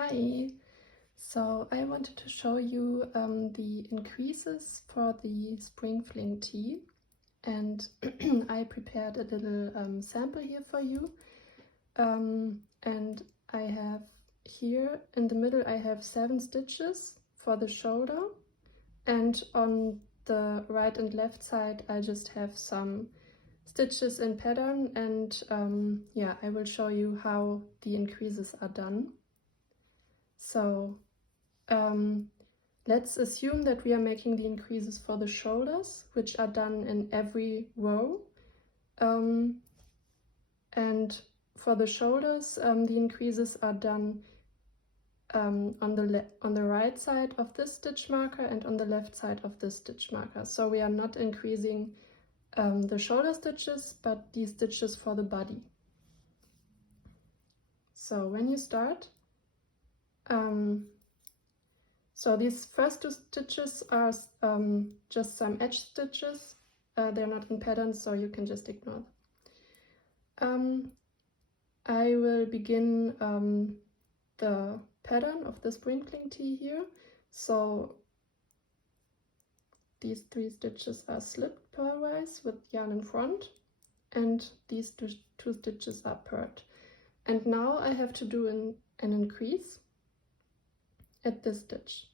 Hi! So I wanted to show you the increases for the spring fling tea, and I prepared a little sample here for you. And I have here in the middle I have 7 stitches for the shoulder, and on the right and left side I just have some stitches in pattern, and yeah, I will show you how the increases are done. So let's assume that we are making the increases for the shoulders, which are done in every row. And for the shoulders, the increases are done on the right side of this stitch marker and on the left side of this stitch marker. So we are not increasing the shoulder stitches, but these stitches for the body. So when you start, so these first 2 stitches are just some edge stitches. They're not in pattern, so you can just ignore them. I will begin the pattern of the spring fling tee here. So these 3 stitches are slipped purlwise with yarn in front, and these 2 stitches are purled. And now I have to do an increase at this stitch.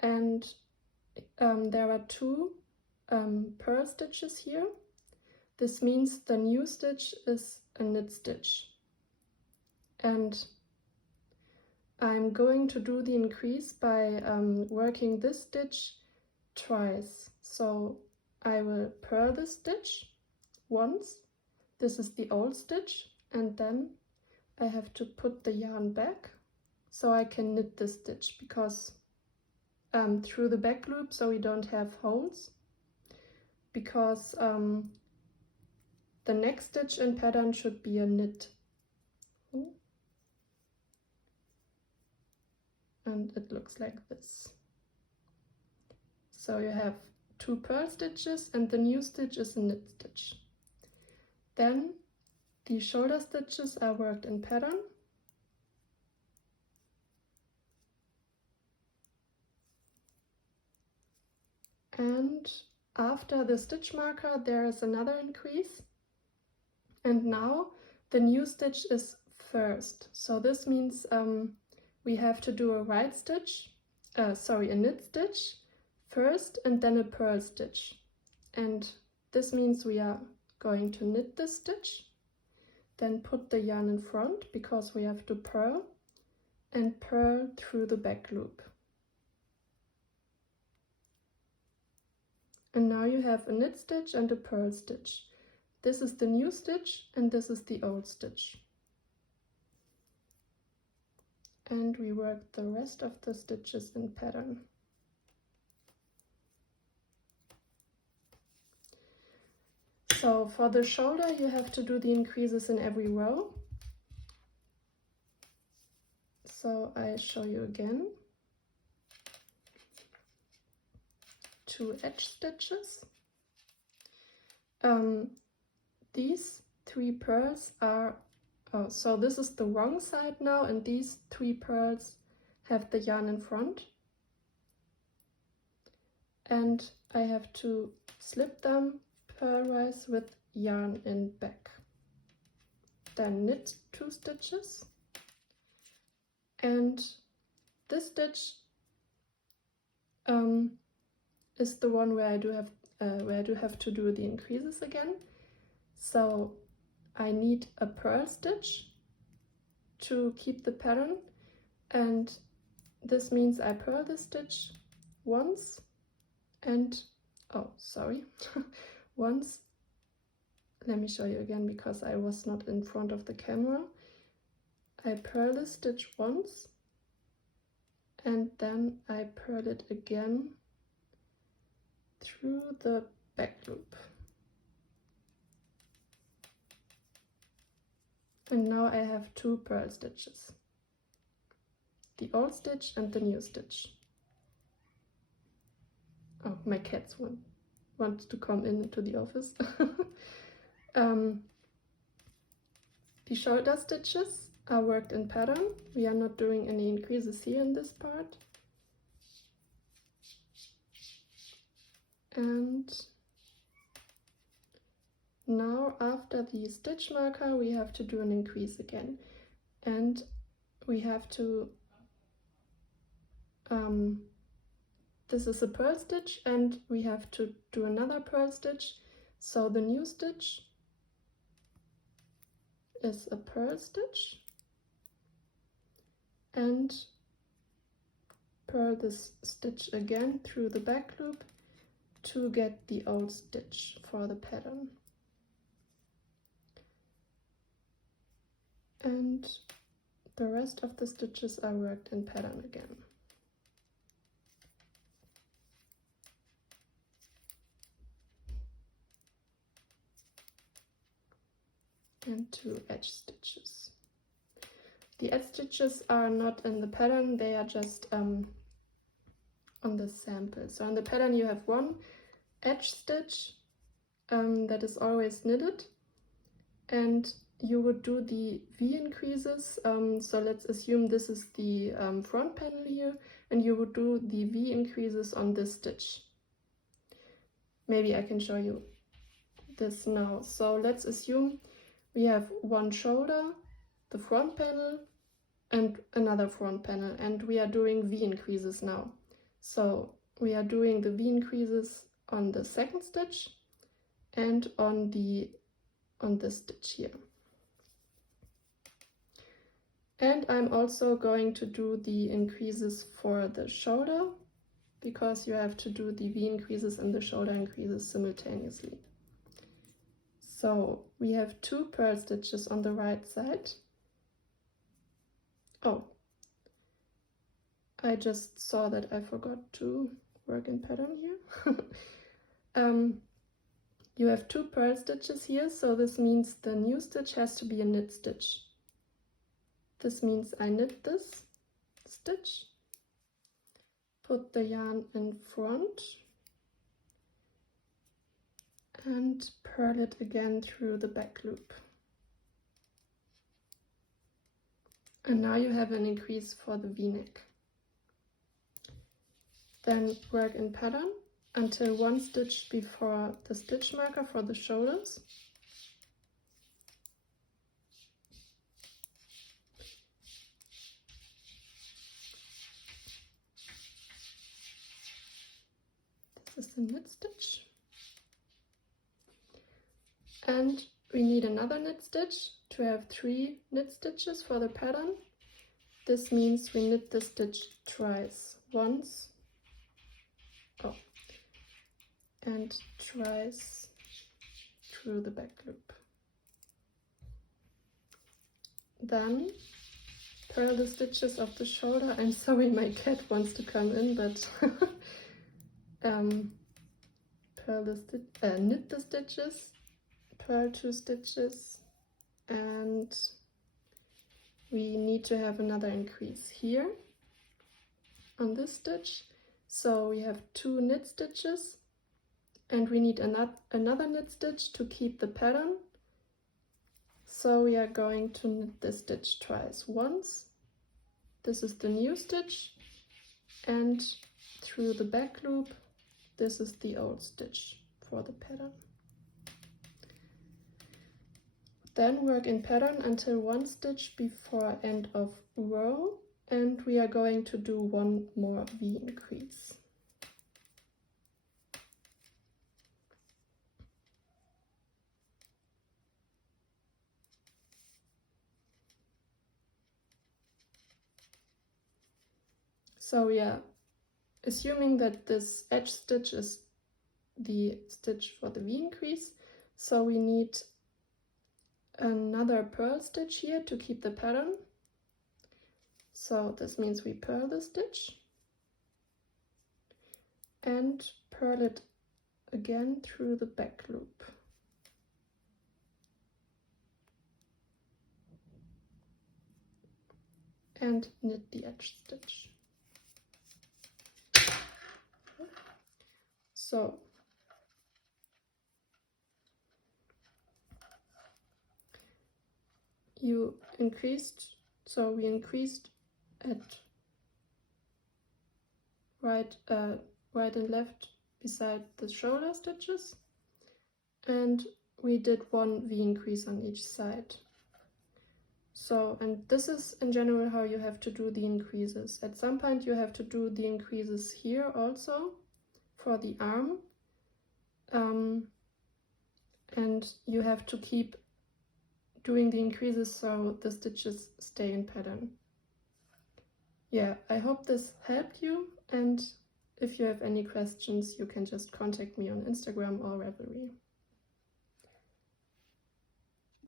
And there are 2 purl stitches here. This means the new stitch is a knit stitch. And I'm going to do the increase by working this stitch twice. So I will purl this stitch once. This is the old stitch, and then I have to put the yarn back so I can knit this stitch, because through the back loop, so we don't have holes, because the next stitch in pattern should be a knit. And it looks like this. So you have 2 purl stitches and the new stitch is a knit stitch. Then the shoulder stitches are worked in pattern. And after the stitch marker there is another increase, and now the new stitch is first. So this means we have to do a right stitch, a knit stitch first and then a purl stitch. And this means we are going to knit this stitch, then put the yarn in front because we have to purl, and purl through the back loop. And now you have a knit stitch and a purl stitch. This is the new stitch and this is the old stitch. And we work the rest of the stitches in pattern. So for the shoulder you have to do the increases in every row. So I show you again. 2 edge stitches. These 3 purls are, so this is the wrong side now, and these 3 purls have the yarn in front. And I have to slip them purlwise with yarn in back. Then knit 2 stitches. And this stitch is the one where I do have to do the increases again. So I need a purl stitch to keep the pattern, and this means I purl the stitch once and once. Let me show you again because I was not in front of the camera. I purl the stitch once and then I purl it again through the back loop. And now I have 2 purl stitches, the old stitch and the new stitch. Oh, my cats want to come into the office. The shoulder stitches are worked in pattern. We are not doing any increases here in this part. And now after the stitch marker we have to do an increase again, and we have to this is a purl stitch, and we have to do another purl stitch. So the new stitch is a purl stitch, and purl this stitch again through the back loop to get the old stitch for the pattern. And the rest of the stitches are worked in pattern again. And 2 edge stitches. The edge stitches are not in the pattern, they are just on the sample. So in the pattern you have 1 edge stitch that is always knitted, and you would do the V increases. So let's assume this is the front panel here, and you would do the V increases on this stitch. Maybe I can show you this now. So let's assume we have 1 shoulder, the front panel, and another front panel, and we are doing V increases now. So we are doing the V increases on the second stitch and on this stitch here. And I'm also going to do the increases for the shoulder, because you have to do the V increases and the shoulder increases simultaneously. So we have 2 purl stitches on the right side. Oh, I just saw that I forgot to work in pattern here. You have 2 purl stitches here, so this means the new stitch has to be a knit stitch. This means I knit this stitch, put the yarn in front, and purl it again through the back loop. And now you have an increase for the V-neck. Then work in pattern until 1 stitch before the stitch marker for the shoulders. This is the knit stitch. And we need another knit stitch to have 3 knit stitches for the pattern. This means we knit the stitch twice. Once, and twice through the back loop. Then purl the stitches of the shoulder. I'm sorry, my cat wants to come in, but knit the stitches, purl 2 stitches, and we need to have another increase here on this stitch. So we have 2 knit stitches, and we need another knit stitch to keep the pattern. So we are going to knit this stitch twice. Once, this is the new stitch, and through the back loop, this is the old stitch for the pattern. Then work in pattern until 1 stitch before end of row, and we are going to do 1 more V increase. So we are assuming that this edge stitch is the stitch for the V increase, so we need another purl stitch here to keep the pattern. So this means we purl the stitch and purl it again through the back loop. And knit the edge stitch. So you increased, so we increased at right and left beside the shoulder stitches, and we did one V increase on each side. So, and this is in general how you have to do the increases. At some point you have to do the increases here also for the arm, and you have to keep doing the increases so the stitches stay in pattern. Yeah, I hope this helped you, and if you have any questions you can just contact me on Instagram or Ravelry.